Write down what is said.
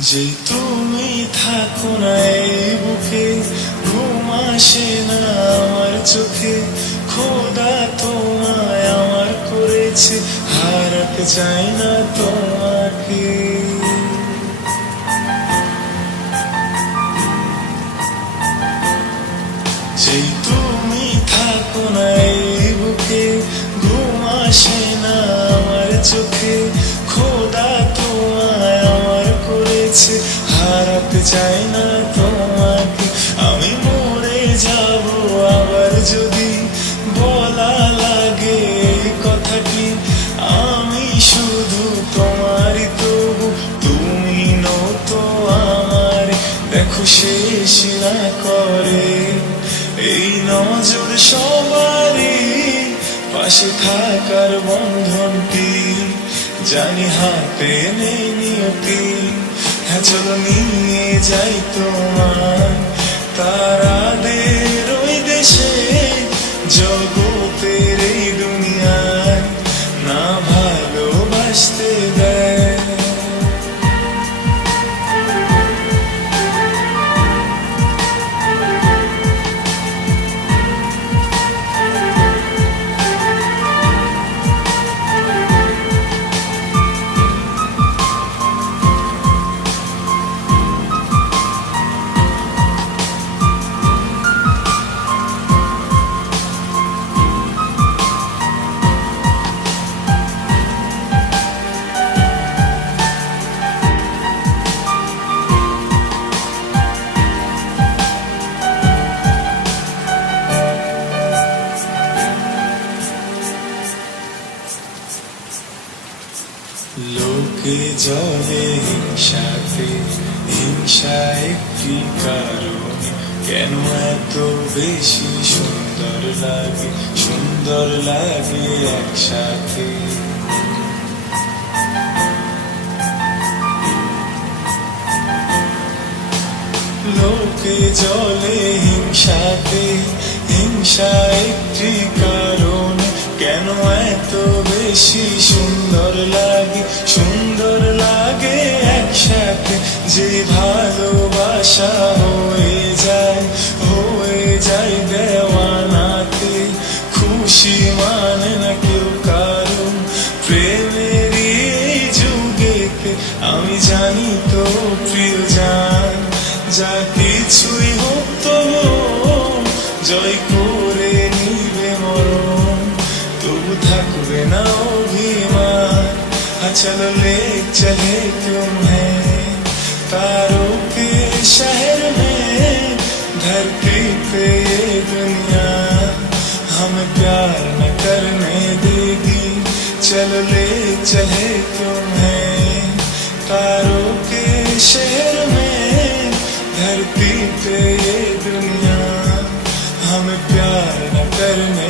যে তুমি থাকো না এই বুকে, ঘুম আসে না আমার চোখে। খোদা তোমায় আমার করেছে, হারাতে চাই না তোমাকে। যেই তুমি থাকো না চাই না তোমাকে। আমি মরে যাব, আবার যদি বলা লাগে কথাটি, আমি শুধু তোমারই তবু তুমি নত আমার। দেখো শেষ না করে। এই নজর সবারই পাশে থাকার বন্ধনটি, জানি হাতে নেই নিয়তি। চলো নিয়ে যাই তোমার। ওই দেশে জগতের লোকে জলে হিংসাতে, হিংসা একটি কারণ। কেন এত বেশি সুন্দর লাগে সুন্দর লাগে একসাথে? লোকে জলে হিংসাতে, হিংসা একটি কারণ। কেন এত বেশি আমি জানি তো প্রিয় জান যা কিছুই হোক তো জয় করে নিবে মরণ তবু থাকবে না অভিমান চলো ले चले तुम्हें तारों के शहर में धरती पे ये दुनिया हमें प्यार न करने देगी चलो ले चले तुम्हें तारों के शहर में धरती पे ये दुनिया हम प्यार न करने